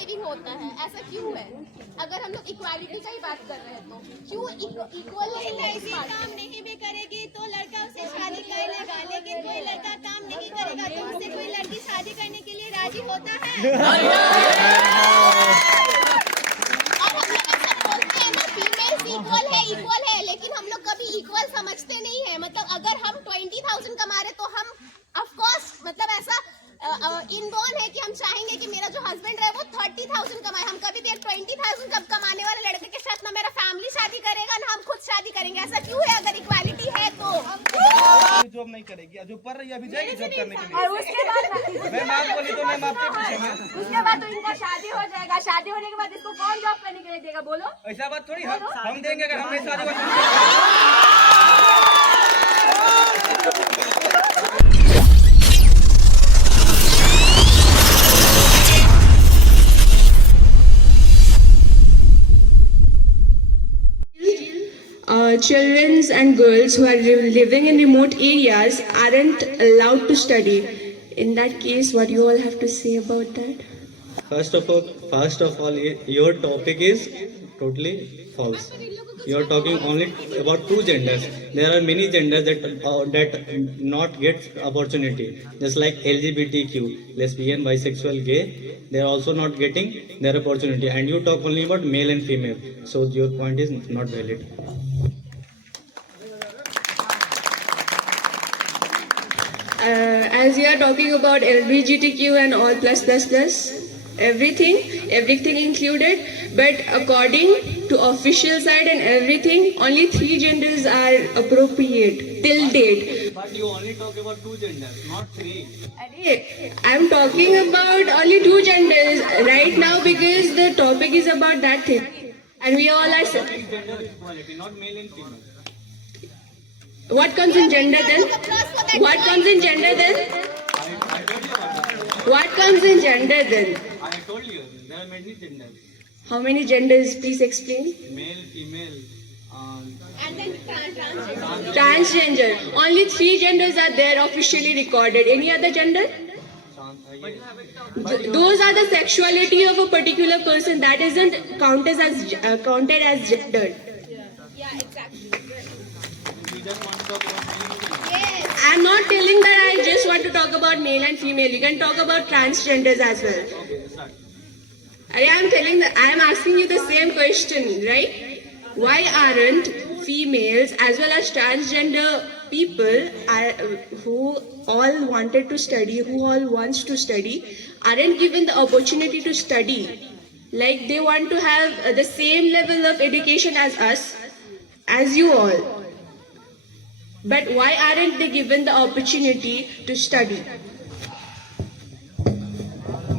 Saving होता है, ऐसा क्यों है? अगर हम लोग इक्वालिटी का ही बात कर रहे हैं तो क्यों इक्वल काम नहीं भी करेगी तो लड़का उससे शादी कर लेगा, लेकिन कोई लड़का काम नहीं करेगा तो उससे कोई लड़की शादी करने के लिए राजी होता है? और हम लोग ऐसा बोलते हैं ना, फीमेल्स इक्वल है, लेकिन हम लोग कभी इक्वल समझते नहीं है। मतलब अगर हम 20,000 कमा रहे तो हम ऑफ कोर्स मतलब ऐसा इनबॉर्न है कि हम चाहेंगे कि मेरा जो हस्बैंड है वो 30,000 कमाए। हम कभी भी 20,000 कब कमाने वाले लड़के के साथ ना मेरा फैमिली शादी करेगा ना हम खुद शादी करेंगे। ऐसा क्यों है? अगर इक्वालिटी है तो जॉब नहीं करेगी, जो पढ़ रही है अभी जाएगी जॉब करने के लिए। और उसके बाद मैम आप बोली तो मैम आपसे पूछेंगे। उसके बाद तो इनका शादी हो जाएगा। शादी होने के बाद इसको कौन जॉब करने के लिए देगा? बोलो। ऐसा बात थोड़ी हम देंगे अगर हम नहीं शादी children and girls who are living in remote areas aren't allowed to study. In that case, what do you all have to say about that? First of all, your topic is totally false. You are talking only about two genders. There are many genders that not get opportunity. Just like LGBTQ, lesbian, bisexual, gay, they are also not getting their opportunity. And you talk only about male and female. So your point is not valid. As you are talking about LGBTQ and all everything included, but according to official side and everything, only 3 genders are appropriate till date. But you only talk about two genders, not 3. I'm talking about only 2 genders right now because the topic is about that thing, and we all are. Gender equality, not male and female. What comes in gender then? What comes in gender then? I told you about that. What comes in gender then? I told you, there are many genders. How many genders? Please explain. Male, female, and then transgender. Transgender. Only 3 genders are there officially recorded. Any other gender? Those are the sexuality of a particular person. That isn't counted as gender. Yeah, exactly. you just want to talk about male and female. Yes. I'm not telling that I just want to talk about male and female. You can talk about transgenders as well. Okay, start. I am telling that I am asking you the same question, right? Why aren't females as well as transgender people who all wanted to study, who all wants to study, aren't given the opportunity to study? Like they want to have the same level of education as us, as you all. But why aren't they given the opportunity to study?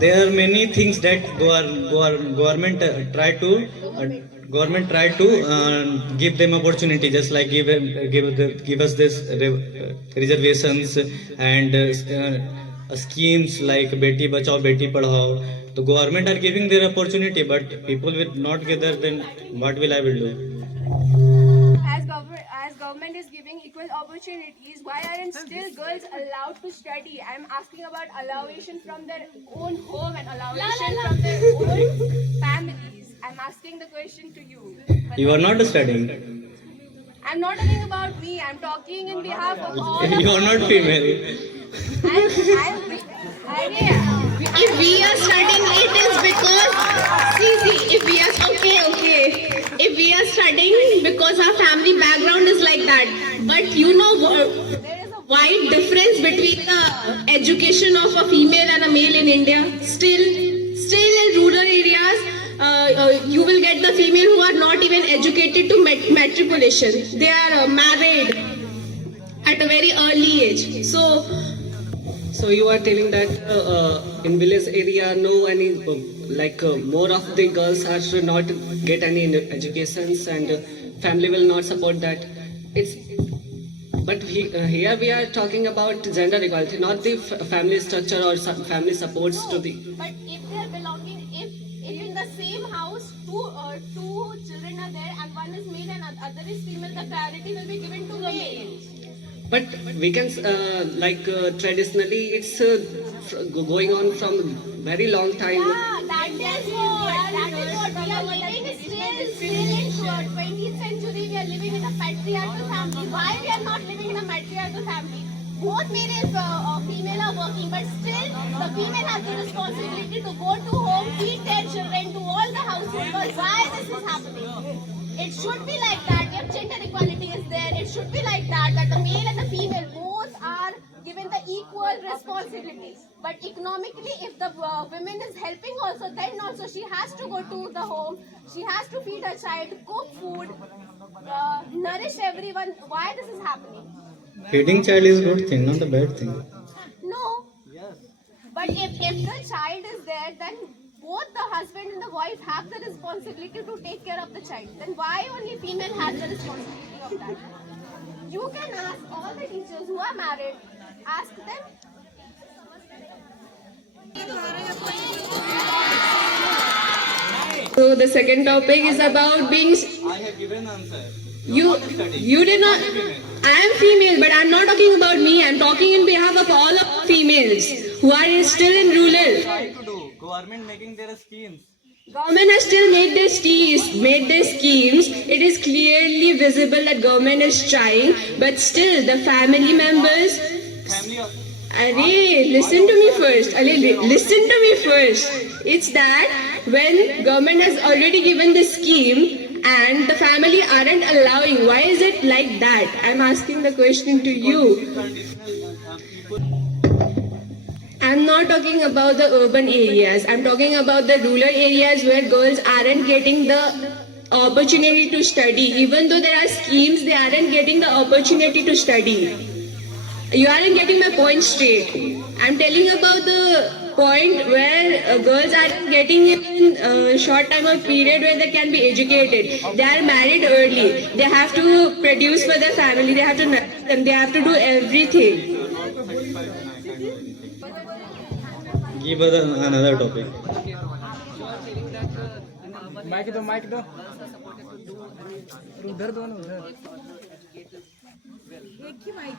There are many things that government try to give them opportunity, just like give us this reservations and schemes like Beti Bachao Beti Padhao. The government are giving their opportunity, but people will not get there. Then what will I will do? As government is giving equal opportunities, why aren't still girls allowed to study? I'm asking about allowation from their own home and allowation from their own families. I'm asking the question to you. You are not studying. I'm not talking about me. I'm talking in behalf of all. You are not female. If we are studying, it is because if we are if we are studying because our family background is like that. But you know, there is a wide difference between the education of a female and a male in India. Still in rural areas, you will get the female who are not even educated to matriculation. They are married at a very early age. So you are telling that in village area, no any more of the girls should not get any educations and family will not support that. But here we are talking about gender equality, not the family structure or family supports to the. But if they are belonging, if in the same house two children are there and one is male and other is female, the priority will be given to male. But we can traditionally it's going on from very long time. Yeah, that is are living still in 20th century. We are living in a patriarchal family. Why we are not living in a matriarchal family? Both male and female are working, but still the female has the responsibility to go to home, feed their children, do all the household work. Why this is happening? It should be like that. If gender equality is there, it should be like that. That the male and the female both are given the equal responsibilities. But economically, if the woman is helping also, then also she has to go to the home. She has to feed her child, cook food, nourish everyone. Why this is happening? Feeding child is good thing, not a bad thing. No. But if the child is there, then both the husband and the wife have the responsibility to take care of the child. Then why only female has the responsibility of that? You can ask all the teachers who are married, ask them. So the second topic is about being. I have given answer. You did not. I am female, but I'm not talking about me. I'm talking in behalf of all of females who are still in rural. Try to do. Government making their schemes. Government has still made their schemes. It is clearly visible that government is trying, but still the family members. Family of Listen to me first. Listen to me first. It's that when government has already given the scheme and the family aren't allowing, why is it like that? I'm asking the question to you. I'm not talking about the urban areas. I'm talking about the rural areas where girls aren't getting the opportunity to study. Even though there are schemes, they aren't getting the opportunity to study. You aren't getting my point straight. I'm telling about the point where girls aren't getting in a short time of period where they can be educated. They are married early. They have to produce for their family. They have to nurture them. They have to do everything. give us another topic. Mic दो उधर दो ना उधर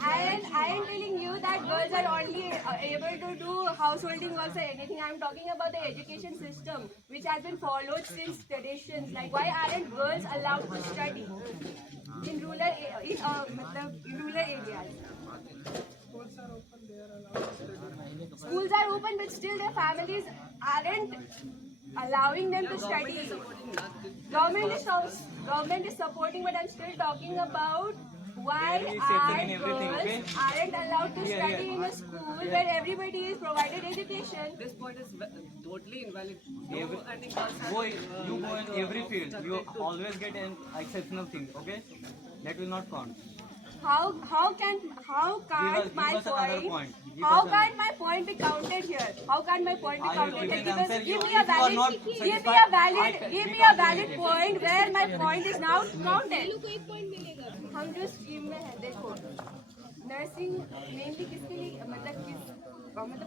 I am telling you that girls are only able to do householding works or anything. I am talking about the education system which has been followed since traditions. Like why aren't girls allowed to study in rural areas? Schools are open, but still their families aren't allowing them to study. Government is supporting, but I'm still talking about why are girls aren't allowed to study in a school where everybody is provided education. This point is totally invalid. You go in every field, you always get an exceptional thing, okay? That will not count. How can't my point be counted here? How can't my point be counted here? Give me a valid point where my point is now counted. हम जो stream में है देखो nursing mainly किसके लिए मतलब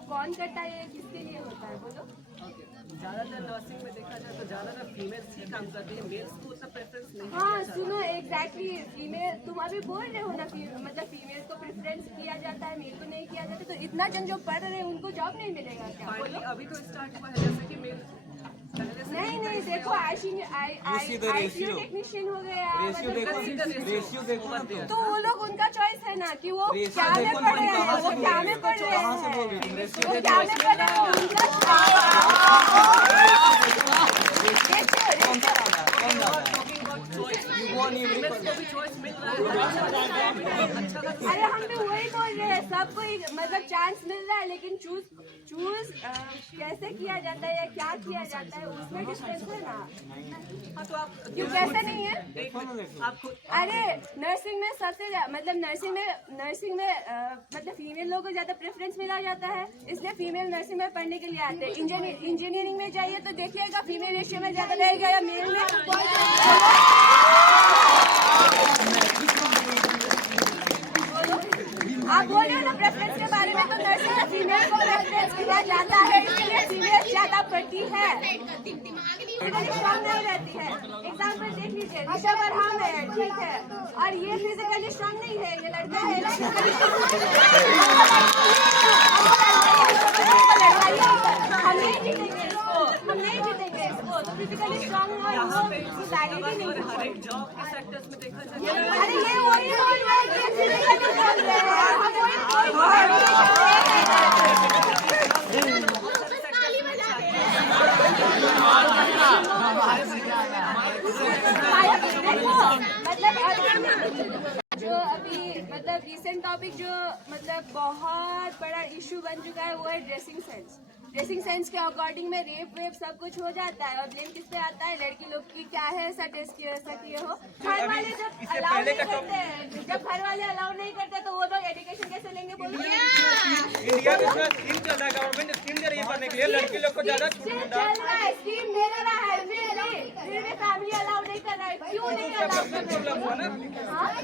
कौन करता है किसके लिए होता है बोलो ज्यादातर नर्सिंग में देखा जाए तो ज्यादातर फीमेल्स ही काम करती है, मेल्स को उतना प्रेफरेंस नहीं। हाँ सुनो एग्जैक्टली फीमेल तुम अभी बोल रहे हो ना मतलब फीमेल को प्रेफरेंस किया जाता है मेल को नहीं किया जाता तो इतना जन जो पढ़ रहे हैं उनको जॉब नहीं मिलेगा क्या बोलो अभी तो स्टार्ट हुआ है जैसे कि मेल नहीं देखो आईसीयू टेक्नीशियन हो गया रेशियो देखो तो वो लोग उनका चॉइस है ना कि वो क्या में पढ़ रहे हैं वो क्या में पढ़ रहे हैं वो क्या में पढ़ रहे हैं उनका अरे हम भी वही बोल रहे हैं सबको मतलब चांस मिल रहा है लेकिन चूज कैसे किया जाता है या क्या किया जाता है उसमें डिफरेंस है ना क्यों कैसे नहीं है अरे नर्सिंग में सबसे मतलब नर्सिंग में मतलब फीमेल लोगों को ज्यादा प्रेफरेंस मिला जाता है इसलिए फीमेल नर्सिंग में पढ़ने के लिए आते हैं इंजीनियरिंग में जाइए तो देखिएगा फीमेल रेशियो में ज्यादा रहेगा या मेल में आप बोल रहे हो ना प्रेफरेंस के बारे में तो नर्सिंग में फीमेल को प्रेफरेंस किया जाता है इसलिए फीमेल ज्यादा पढ़ती है फिजिकली स्ट्रांग नहीं रहती है एग्जाम्पल देख लीजिए ऋषभ और हम है ठीक है और ये फिजिकली स्ट्रांग नहीं है ये लड़का है हम नहीं जीतेंगे इसको तो फिजिकली स्ट्रांग हो वो सोसाइटी नहीं कर पाएगी। अरे ये वही बोल रहे हैं कि फिजिकली बोल रहे हैं, हम वही बोल रहे जो अभी मतलब रिसेंट टॉपिक जो मतलब बहुत बड़ा इशू बन चुका है वो है ड्रेसिंग सेंस। ड्रेसिंग सेंस के अकॉर्डिंग में रेप वेप सब कुछ हो जाता है और ब्लेम किस पे आता है? लड़की लोग की क्या है ऐसा ड्रेस किए ऐसा किए हो। घर वाले जब अलाउ नहीं करते हैं, जब घर वाले अलाउ नहीं करते तो वो लोग एजुकेशन कैसे लेंगे बोलो? इंडिया में जो स्कीम चल रहा है, गवर्नमेंट स्कीम दे रही है पढ़ने के लिए, लड़की लोग को ज्यादा छूट मिल रहा है। चल रहा है, स्कीम दे रहा है, फिर भी फैमिली अलाउ नहीं कर रहा है, क्यों नहीं अलाउ कर प्रॉब्लम हुआ ना,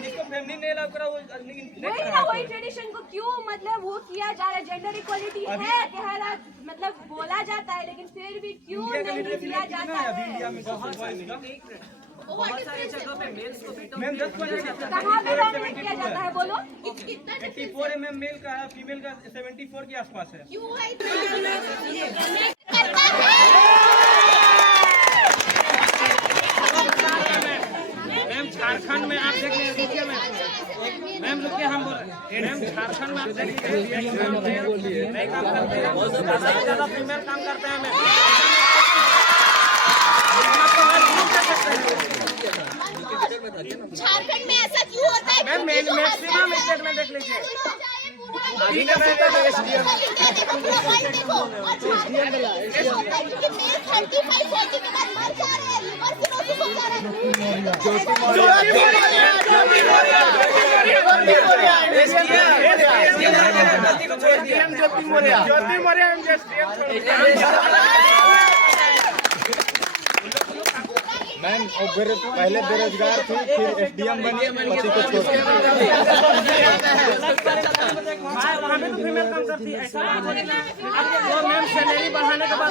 जिसको फैमिली नहीं अलाउ करा वो वही ना, वही ट्रेडिशन को क्यों मतलब वो किया जा रहा है? जेंडर इक्वलिटी है कि हर मतलब बोला जाता है लेकिन फिर भी क्यों नहीं किया जाता है? इंडिया में बहुत सारी जगह पे मेल्स को मैम 10% कहाँ पे डोमिनेट किया जाता है बोलो? 84 mm मेल का है, फीमेल का 74 के आसपास है। क्यों है मैम झारखंड में आप देख लीजिए मैम रुकिए हम बोल रहे हैं मैम झारखंड में आप देख लीजिए नहीं काम करते हैं, ज्यादा फीमेल काम करते हैं मैम। झारखंड में ऐसा क्यों होता है? मैम मैक्सिमम स्टेट में देख लीजिए अभी का देखो देखो क्योंकि मेल 35-40 के बाद मर जा रहे हैं, लिवर सिरोसिस हो जा रहा मैम पहले बेरोजगार थी, फिर एसडीएम बनी, पति को छोड़ वहाँ पे तो फीमेल काम करती है, ऐसा वो मैम सैलरी बढ़ाने के बाद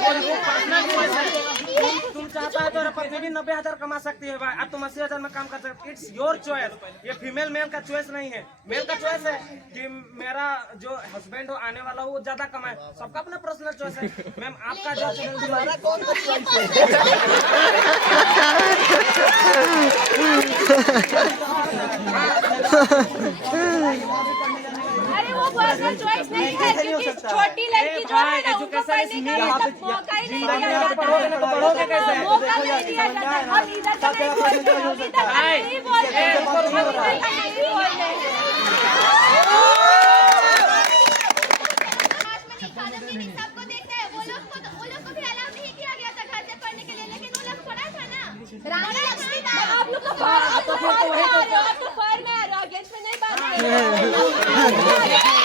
तुम चाहता है तो प्रतिदिन 90,000 कमा सकती है, अब तुम 80,000 में काम कर सकते। इट्स योर चॉइस, ये फीमेल मेल का चॉइस नहीं है। मेल का चॉइस है कि मेरा जो हस्बैंड हो आने वाला हो वो ज्यादा कमाए, सबका अपना पर्सनल चॉइस है। मैम आपका जो तुम्हारा कौन सा चॉइस है? अरे वो पर्सनल चॉइस नहीं है क्योंकि छोटी लड़की जो है ना उनको पढ़ने का मतलब मौका ही नहीं दिया जाता है, मौका नहीं दिया जाता है। हम इधर का नहीं बोलते हैं, इधर का नहीं बोलते हैं, हम इधर का नहीं बोलते हैं। सबको देखते हैं, वो लोग को भी अलाउ नहीं किया गया था घर से पढ़ने के लिए, लेकिन वो लोग पढ़ा था ना। रानी लक्ष्मी का आप लोग तो फॉर में आ रहे हो, आप तो फॉर में आ रहे हो, अगेंस्ट में नहीं बात कर रहे हो।